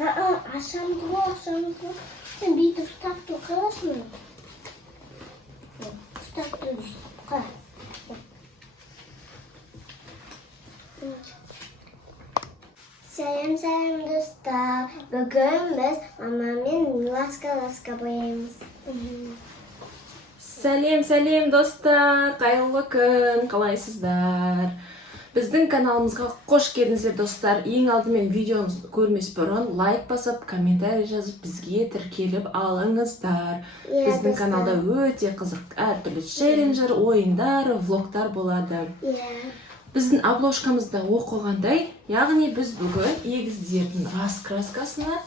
Aşağımızı. Sen bir de tutak dur, kalasın. Tutak dur. Kal. Selam dostlar. Bugün biz mamamın laska boyayımız. Сәлем достар, қайырлы күн, қалайсыздар? Біздің каналымызға қош келдіңіздер достар. Ең алдымен видеомызды көрмес бұрын лайк басып, комментарий жазып, бізге тіркеліп алыңыздар. Біздің каналда өте қызық әртүрлі челленджер, ойындар, влогтар болады. Біздің обложкамызда оқығандай, яғни біз бүгін егіздердің раскраскасына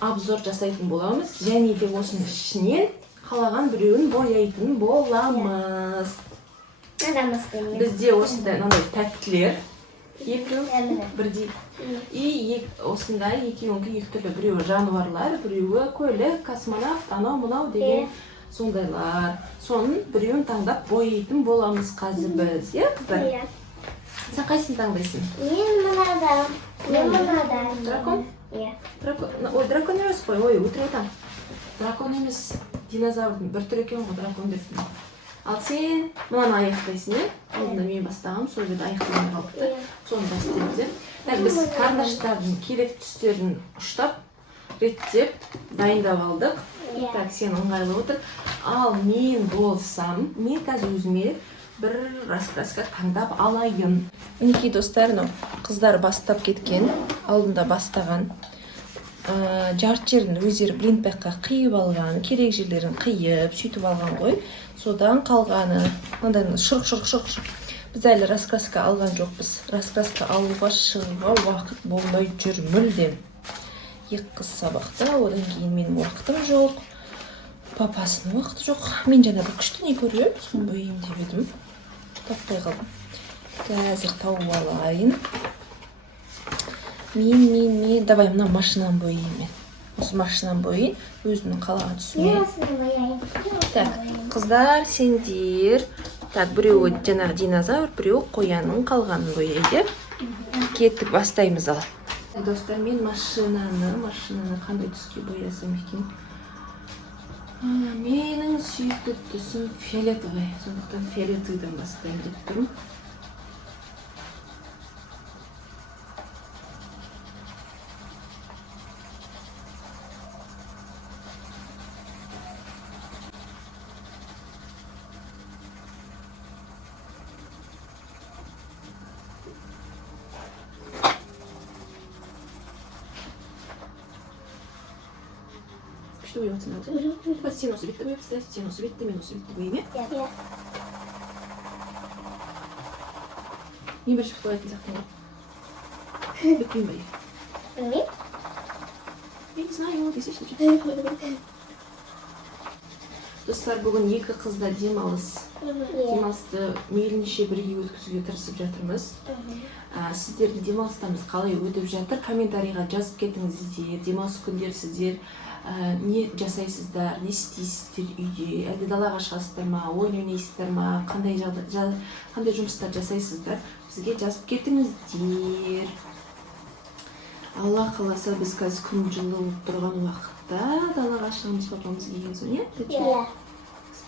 обзор жасайтын боламыз. Және де осының ішінен қалаған біреуін бояйтын боламыз. Бізде осындай тәттілер, екеуі бірдей. И осындай екеуі түрлі, біреуі жануарлар, біреуі көлік, космонавт, анау-мынау деген сондайлар. Соның біреуін таңдап бояйтын боламыз қазір біз, қыздар? Сен қайсысын таңдайсың? Мен мынада. Дракон? Ой, дракон емес қой, ой, өтірік айтам. Дракон емес, динозаврдың бір түрі екен ғой, дракон деппін. Ал сен мынаны аяқтайсың, алдында мен бастағам, сол жерде аяқтаймын қалыпты. Соны бастаймыз. Біз карандаштардың керек түстерін ұштап, реттеп, дайындап алдық. Так, сен ыңғайлы отыр. Ал мен болсам, мен қазір өзіме бір раскраска таңдап алайын. Мінекей достар, қыздар бастап кеткен, алдында бастаған. Жарты жерін өздері блинпекқа қиып алған, керек жерлерін қиып, сөйтіп алған ғой. Содан қалғаны, шұрқ. Біз әлі раскраска алған жоқпыз. Раскраска алуға шығуға уақыт болмай жүр мүлдем. Екі қыз сабақта, одан кейін менің уақытым жоқ. Папасының уақыты жоқ. Мен жаңа бір күшті не көріп, соны бояйын деп едім. Таппай қалдым. Қазір тауып алайын. Мен, давай мына машинаны бояйын мен. Осы машинаны бояйын, өзінің қалаған түсіне. Так, қыздар, сендер. Так, біреуі жаңағы динозавр, біреуі қоянның қалғанын бояйды. Кеттік, бастаймыз ал. Достар, мен машинаны қандай түске боясам екен? Менің сүйікті түсім фиолетовый. Сондықтан фиолетовыйдан бастаймын деп тұрмын. Күшті бояуатсың алды. Сен осы бетті бояпсыз, сен осы бетті, мен осы бетті бояйым, е? Мен бір шықты боятын сақтың ғой. Бетпейін бояйым. Білмейм? Я не знаю, десе шын жүрсің. Достар, бүгін екі қызда демалысты мейлінше бірге өткізуге тырысып жатырмыз. Сіздердің демалыстарыңыз қалай өтіп жатыр? Комментарийға жазып кетіңіздер. Демалыс күндері сіздер не жасайсыздар, не істейсіздер үйде, әлде далаға шығасыздар ма, ойын ойнайсыздар ма, қандай жұмыстар жасайсыздар, бізге жазып кетіңіздер. Алла қаласа, біз қазір күн жылы тұрған уақытта далаға шығамыз, папамыз келген соң, е?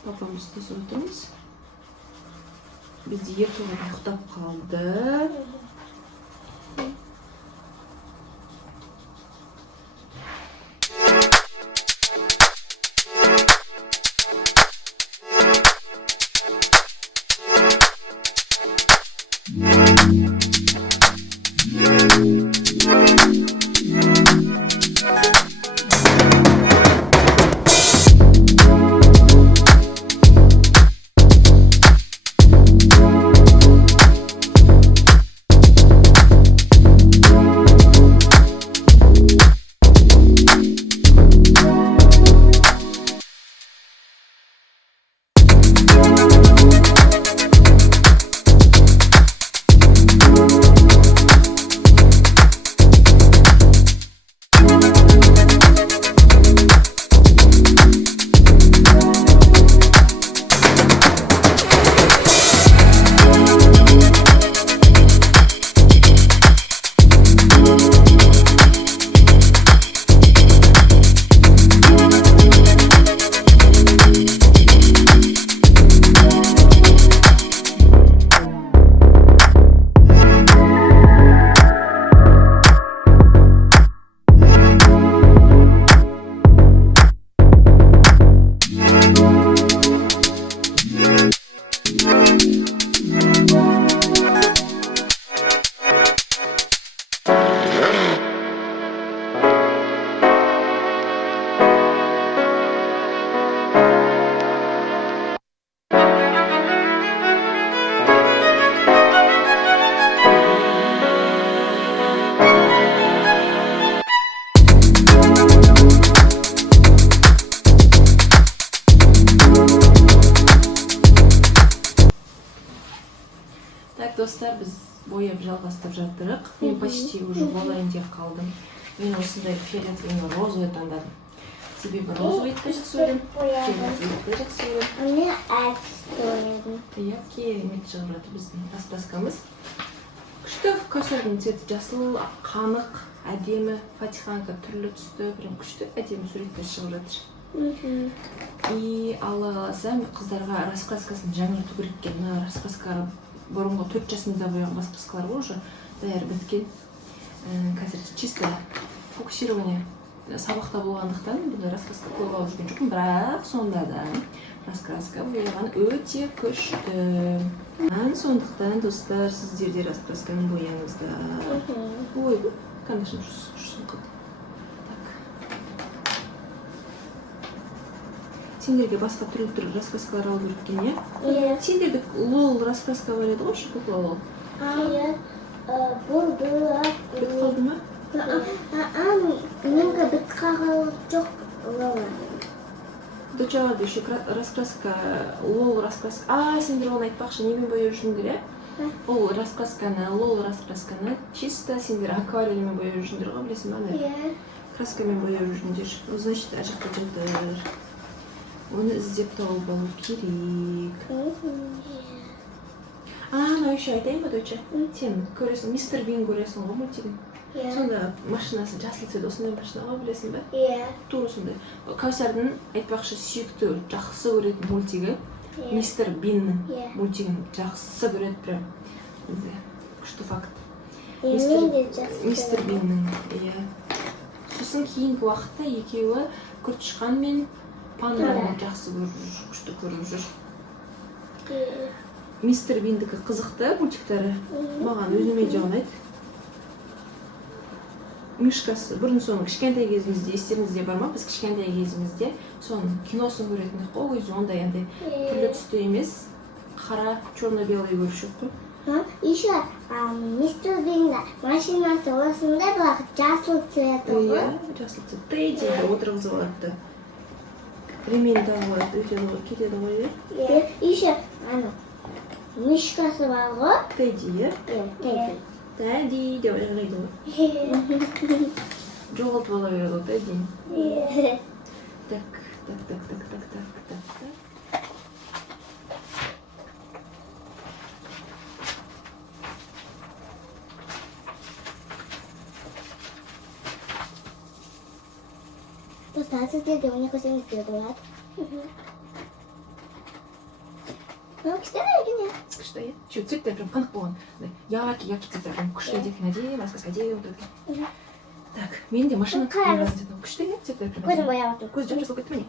Папамызды отырмыз. Бізде ертең ұйықтап қалды. достар, біз бояп жалғастырып жатырық. Мен почти уже болайын деп қалдым. Мен осындай фиолетовый розовый таңдадым. Себебі розовыйды жақсы көремін, фиолетовыйды жақсы көремін. Мен әртісті ойладым. Иә, керемет шығып жатыр біздің раскраскамыз. Күшті Кәусардың цветі жасыл, қанық, әдемі, Фатиханікі түрлі түсті, прям күшті әдемі суреттер шығып жатыр. И алла қаласа қыздарға раскраскасын жаңарту керек екен. Мына раскраскалар бұрынғы 4 жасында бояған раскраскалар ғой, уже даяр біткен. Қазір чисто фокусирование сабақта болғандықтан бұндай раскраска көп алып жүрген жоқпын, бірақ сонда да раскраска бояған өте күшті. Сондықтан достар, сіздер де раскрасканы бояңыздар. Ой, конечно, жүрсін қылды. Сендерге басқа түрлі раскраскалар алып жүрген, е? Иә. Сендерде лол раскраска бар еді ғой, шықпықла лол. Иә. Бұл Бітіп қалды ма? Менгі бітіп қалған жоқ лола. Дочаларда еще раскраска, лол раскраска. Сендер оны айтпақшы, немен бояп жүрсіңдер, е? Ол раскрасканы, лол раскрасканы чисто сендер акварельмен бояп жүрсіңдер ғой, білесің ба? Иә. Краскамен бояп жүрсіңдер. Значит, ажақта жатыр. Оны іздеп тауып алу керек. Мынау еще айтайын ба, доча? Сен көресің, мистер Бин көресің ғой мультигін. Сонда машинасы жасыл цвет, осындай машина ғой, білесің ба? Иә. Тура сондай. Кәусардың айтпақшы сүйікті, жақсы көретін мультигі мистер Биннің мультигін жақсы көреді прям. Күшті факт. Мистер Биннің, иә. Сосын кейінгі уақытта екеуі күртішқан мен панданы жақсы көріп жүр, күшті көріп жүр. Мистер Биндікі қызықты мультиктері, маған өзіме де ұнайды. Мишкасы, бұрын соның кішкентай кезімізде, естеріңізде бар ма? Біз кішкентай кезімізде соның киносын көретіндік қой, өзі ондай түрлі түсті емес, қара, черно-белый көруші қой. Еще мистер Бинді машинасы осындай бірақ жасыл цветі ғой. Иә, жасыл цвет. Тедди отырғызып алады. Ремень тағылады, өтеді ғой, кетеді ғой, иә? Еще мишкасы бар ғой. Тедди, е? Тедди. Тедди деп ойлайды ғой. Жоғалтып ала береді ғой, Тедди. Так. Достар, сіздерде 12 цвет болады. Күшті екен, е? Күшті, е? Шу, цветтер прям қанық болған. Яркий цветтер, прям күшті екен, әдейі, раскраска әдейі отырды. Так, мен де машина күшті, е? Цветтер прям. Көзім бояп отыр. Көз жап-жасыл кетті ме не?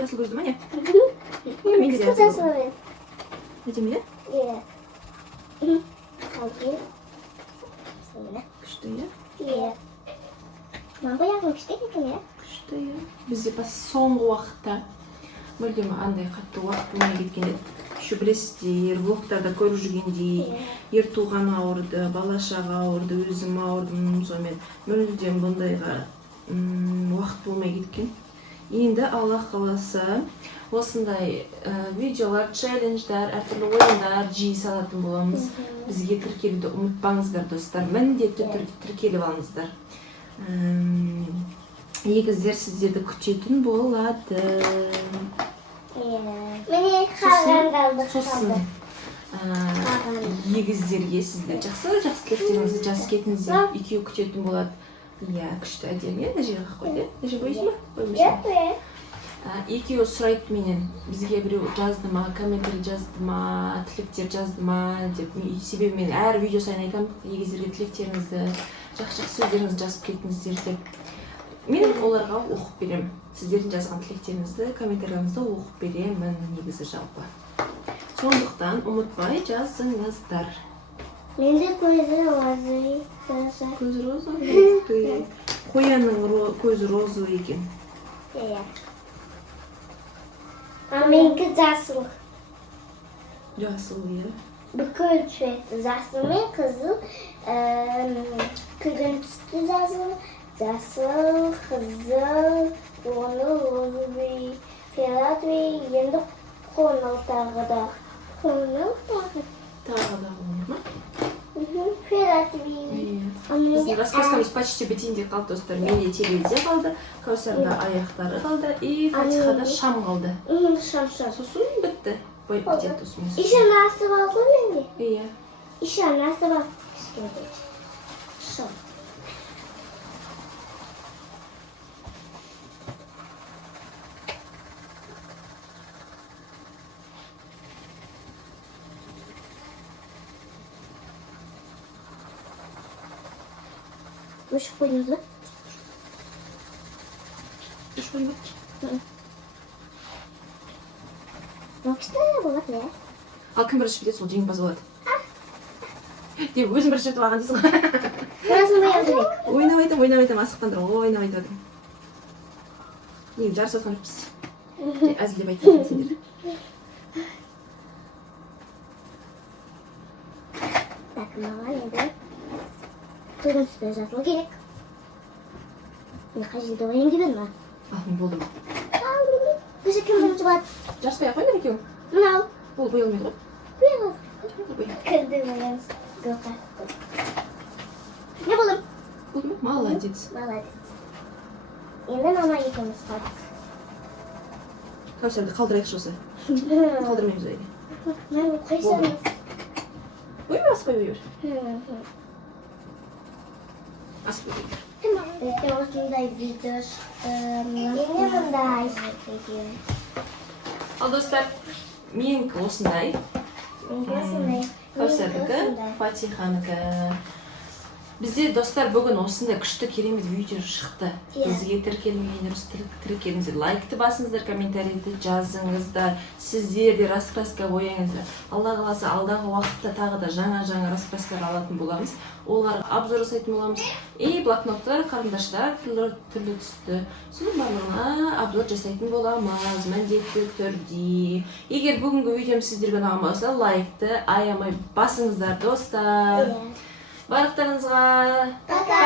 Жасыл көзді ма не? Мен де жасыл. Әдемі, е? Иә. Қалды. Күшті, е? Иә. Маған бояғым күшті екен, е? Күшті, е? Бізде соңғы уақытта мүлдем андай қатты уақыт болмай кеткенде, еще білесіздер, влогтарда көріп жүргендей, ер туған ауырды, бала-шаға ауырды, өзім ауырдым, сонымен мүлдем бұндайға уақыт болмай кеткен. Енді Аллах қаласа осындай видеолар, челлендждар, әртүрлі ойындар жиі салатын боламыз. Бізге тіркелуді ұмытпаңыздар, достар. Міндетті түрде тіркеліп алыңыздар. Егіздер сіздерді күтетін болады. Міне қалған қалды. Сосын егіздерге сіздер жақсы тілектеріңізді жазып кетіңіздер. Екеуі күтетін болады. Иә, күшті әдемі. Мына жерге қойды. Мына жерге қойсын ба? Иә. Екеуі сұрайды менен, бізге біреу жазды ма, комментарий жазды ма, тілектер жазды ма деп. Себебі мен әр видео сайын айтамын, егіздерге тілектеріңізді, жақсы сөздеріңізді жазып кетіңіздер деп. Мен оларға оқып беремін. Сіздердің жазған тілектеріңізді, комментарийлеріңізді оқып беремін, негізі жалпы. Сондықтан ұмытпай жазыңыздар. Менде көзі розы. Көзі розы? Қоянның көзі розы екен. Иә. Менікі жасыл. Жасыл, иә. Бүкіл цветі жасыл мен қызыл, күлгін түсті жасыл. Жасыл, қызыл, розовый, фиолетовый, енді қоңыр тағы да. Тағы да olur ма? Біздің раскраскамыз почти бітейінде қалды, достар. Менде терезе қалды, Кәусарда аяқтары қалды, и Фатихада шам қалды. Шам. Сосын бітті. Бітеді осымыз. Еще нәрсе бар ғой менде? Иә. Еще нәрсе бар. Шам. Өшіп қойдыңыз ба? Үш қойма. Кішкене болады, иә? Ал кім бірінші бітеді, сол жеңімпаз болады. Деп өзім бірінші бітіп алған дейсің ғой. Біразын бояу керек. Ойнап айтам, асықтандыр, ойнап айтып отырмын. Неге жарыс отқан жоқпыз. Әзілдеп айтатын сендер. Так, маған енді тойдың үстіне жазылу керек. Мен қай жерде ойнайын деп едім, Мен болдым. Көше кім бірінші болады? Жарыспай ақ қойыңдар екеуің. Мынау. Ол боялмайды ғой. Бұйырады. Кірді боямыз. Не болдым? Болды ма? Молодец. Молодец. Енді мама екеуміз қалдық. Кәусарды қалдырайықшы осы. Қалдырмаймыз ойды. Мама, қойсаңыз. Ойбай, аспай ойбай. Асып ойбай. Ертең осындай видео шықты. Енді мындай. Ал достар, менікі осындай. Менікі осындай. Кәусардікі, Фатиханікі. Бізде достар бүгін осындай күшті керемет видео шықты. Бізге тіркелмегендер, тіркеліңіздер, лайкты басыңыздар, комментарийді жазыңыздар. Сіздер де раскраска бояңыздар. Алла қаласа алдағы уақытта тағы да жаңа раскраскалар алатын боламыз. Оларға обзор жасайтын боламыз. И блокноттар, қарындаштар түрлі түсті. Соның барлығына обзор жасайтын боламыз, міндетті түрде. Егер бүгінгі видеом сіздерге ұнаған болса, лайкты аямай басыңыздар, достар. Барлықтарыңызға Пока!